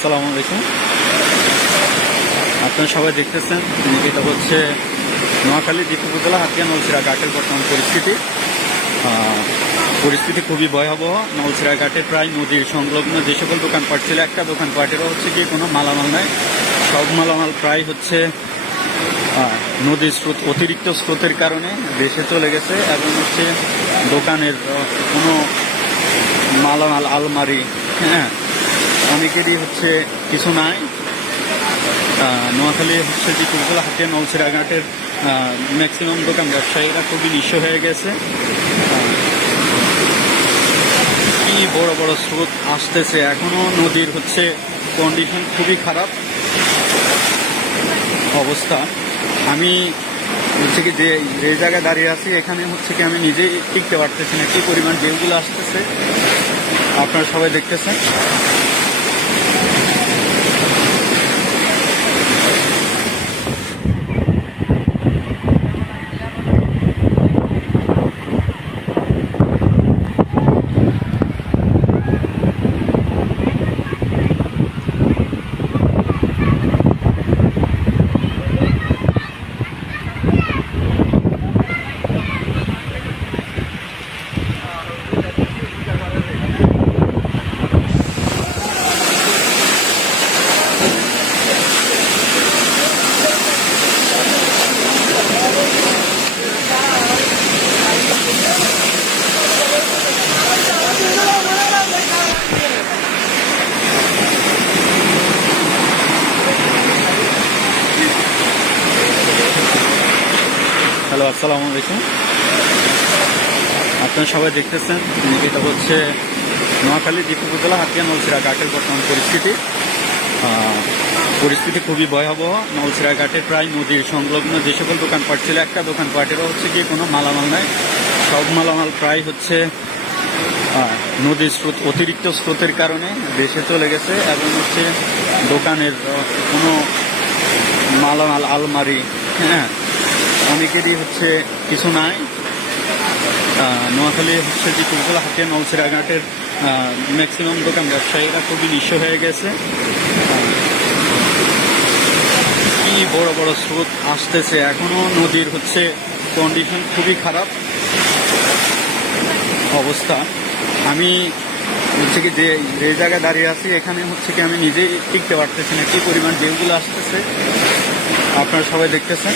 আসসালামু আলাইকুম আপনারা সবাই দেখতেছেন এটা হচ্ছে নোয়াখালী দ্বীপ উপজেলা হাতিয়া নলসিরা ঘাটের বর্তমান পরিস্থিতি পরিস্থিতি খুবই ভয়াবহ নলসিরা ঘাটে প্রায় নদীর সংলগ্ন যে সকল দোকানপাট ছিল একটা দোকানপাটেরও হচ্ছে কি কোনো মালামাল নাই সব মালামাল প্রায় হচ্ছে নদীর স্রোত অতিরিক্ত স্রোতের কারণে দেশে চলে গেছে এবং হচ্ছে দোকানের কোনো মালামাল আলমারি হ্যাঁ অনেকেরই হচ্ছে কিছু নাই নোয়াখালী হচ্ছে যে কুলকুলা হাটে নলসিরাঘাটের ম্যাক্সিমাম দোকান ব্যবসায়ীরা খুবই নিঃস্ব হয়ে গেছে কি বড় বড় স্রোত আসতেছে এখনও নদীর হচ্ছে কন্ডিশন খুবই খারাপ অবস্থা আমি হচ্ছে কি যে যে জায়গায় দাঁড়িয়ে আছি এখানে হচ্ছে কি আমি নিজেই টিকতে পারতেছি না কি পরিমাণ ঢেউগুলো আসতেছে আপনারা সবাই দেখতেছেন আসসালামু আলাইকুম আপনারা সবাই দেখতেছেন এটা হচ্ছে নোয়াখালী দ্বীপ উপজেলা হাতিয়া নলসিরা ঘাটের বর্তমান পরিস্থিতি পরিস্থিতি খুবই ভয়াবহ নলসিরা ঘাটে প্রায় নদীর সংলগ্ন যে সকল দোকানপাট ছিল একটা দোকানপাটেরও হচ্ছে গিয়ে কোনো মালামাল নাই সব মালামাল প্রায় হচ্ছে নদীর স্রোত অতিরিক্ত স্রোতের কারণে দেশে চলে গেছে এবং হচ্ছে দোকানের কোনো মালামাল আলমারি হ্যাঁ অনেকেরই হচ্ছে কিছু নাই নোয়াখালী হচ্ছে যে কুলকুলা হাতিয়া নলসিরাঘাটের ম্যাক্সিমাম দোকান ব্যবসায়ীরা খুবই নিঃস্ব হয়ে গেছে কি বড় বড় স্রোত আসতেছে এখনও নদীর হচ্ছে কন্ডিশন খুবই খারাপ অবস্থা আমি হচ্ছে কি যে যে জায়গায় দাঁড়িয়ে আছি এখানে হচ্ছে কি আমি নিজেই টিকতে পারতেছি না কি পরিমাণ ঢেউগুলো আসতেছে আপনারা সবাই দেখতেছেন